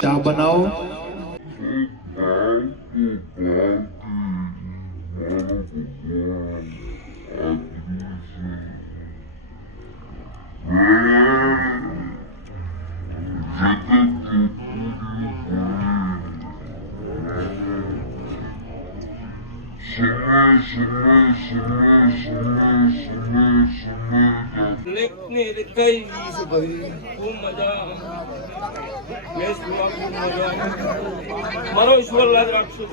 ચા બનાવો મારો ઈશ્વર લાજ રાખશો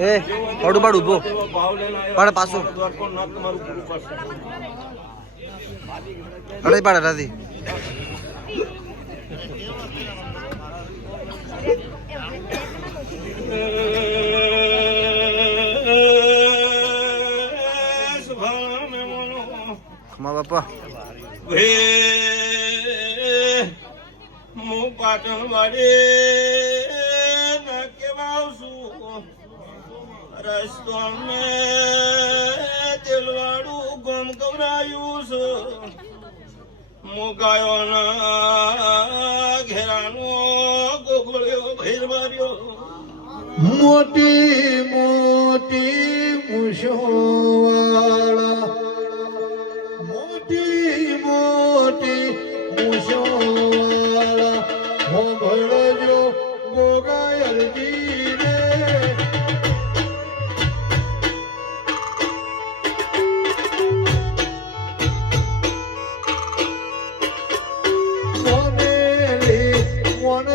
એ પાડું પાડું ઉભો ભાવ લેના પાડ પાછો દ્વારકો નાથ તમારું પૂરું કરશે અડે પાડ રાધી ખમા બાપા હું પાટણ વાડે કેવા છું રસ્તો તેલવાડું ગમ ગવરાયું છે મુકાયો ના ઘેરાનો ગોગળ્યો ભેર માર્યો મોટી મોટી મૂછોવાળા મોટી મોટી મૂછોવાળા હો ભળજો ગોગાયલજી રે મોનેલી મોન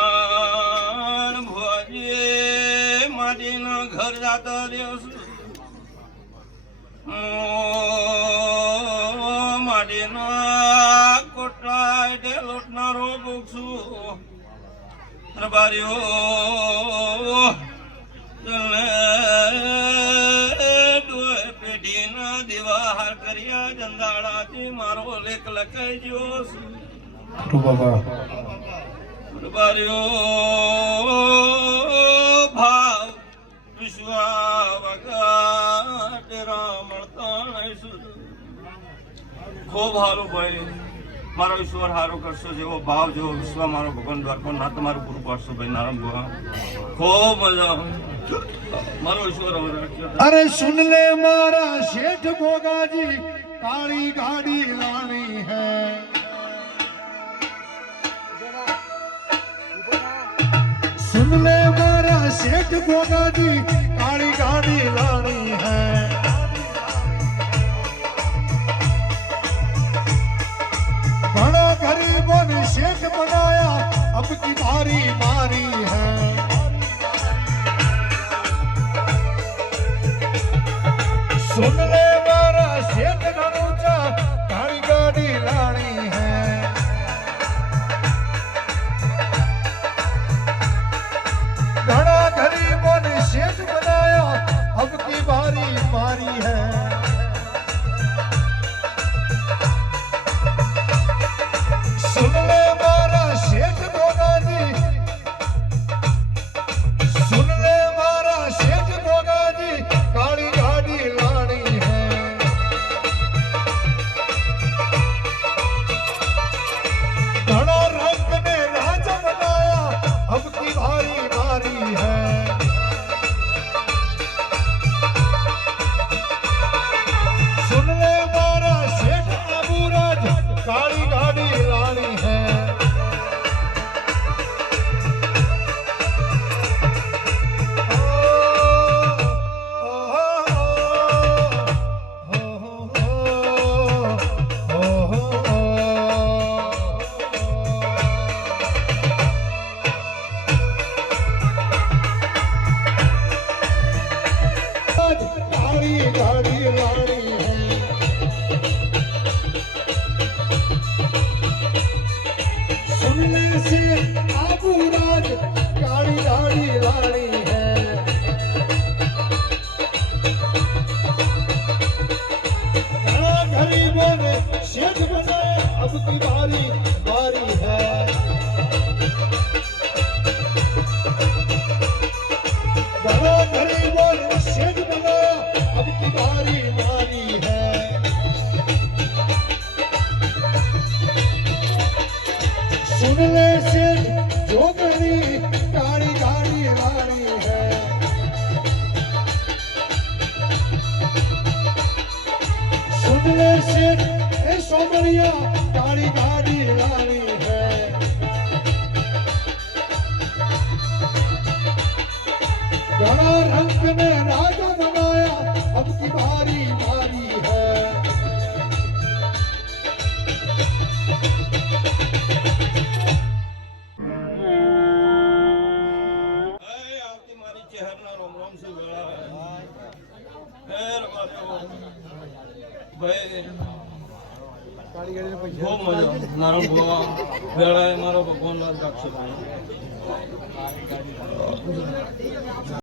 નારાયણ ભુવાજી માટીના ઘર જાતા દિવસ માટીના કોટલા એટલે લોટનારો ભૂખશું બારીઓ પેઢીના દિવાહાર કર્યા જંદાળાથી મારો લેખ લખાઈ ગયો ભાવ વિશ્વા વગર ખૂબ સારું ભાઈ મારો ઈશ્વર સારું કરશો જેવો ભાવ જેવો વિશ્વ મારો ભગવાન દ્વારકો ના તમારું પૂરું પાડશો ભાઈ નારાયણ ભગવાન ખૂબ મજા મારો ઈશ્વર અરે સુન લે મારા શેઠ ભોગાજી કાળી ગાડી લાણી હૈ सुन ले मारा सेठ भोगा जी काली गाड़ी लानी है बड़ा गरीबों ने सेठ बनाया अब की बारी मारी है सुन ले मारा सेठ गणूचा काली गाड़ी लानी है घना गरीबों ने शेठ बनाया अब की बारी मारी है सुन ले मारा शेठ भोगा जी सुन ले मारा शेठ भोगा जी काली गाड़ी लानी है सुन ले से आबू राज काली दाढ़ी लानी है घना गरीबों ने शेख बनाए अब की बारी बारी है घना गरीबों ने शेख बनाया अब की बारी बारी है सुन ले शेठ जोगनी काली गाड़ी लानी है सुन ले शेठ ए सोमरिया काली गाड़ी लानी है घना रंग में राजा बनाया अब की बारी बारी है આવતી મારી ચહેરના રોમ રોમ થી વેળા હે રમાતો ભાઈ ખૂબ મજા નારાયણ ભગવાન વેળાએ મારો ભગવાન રાજ રાખશે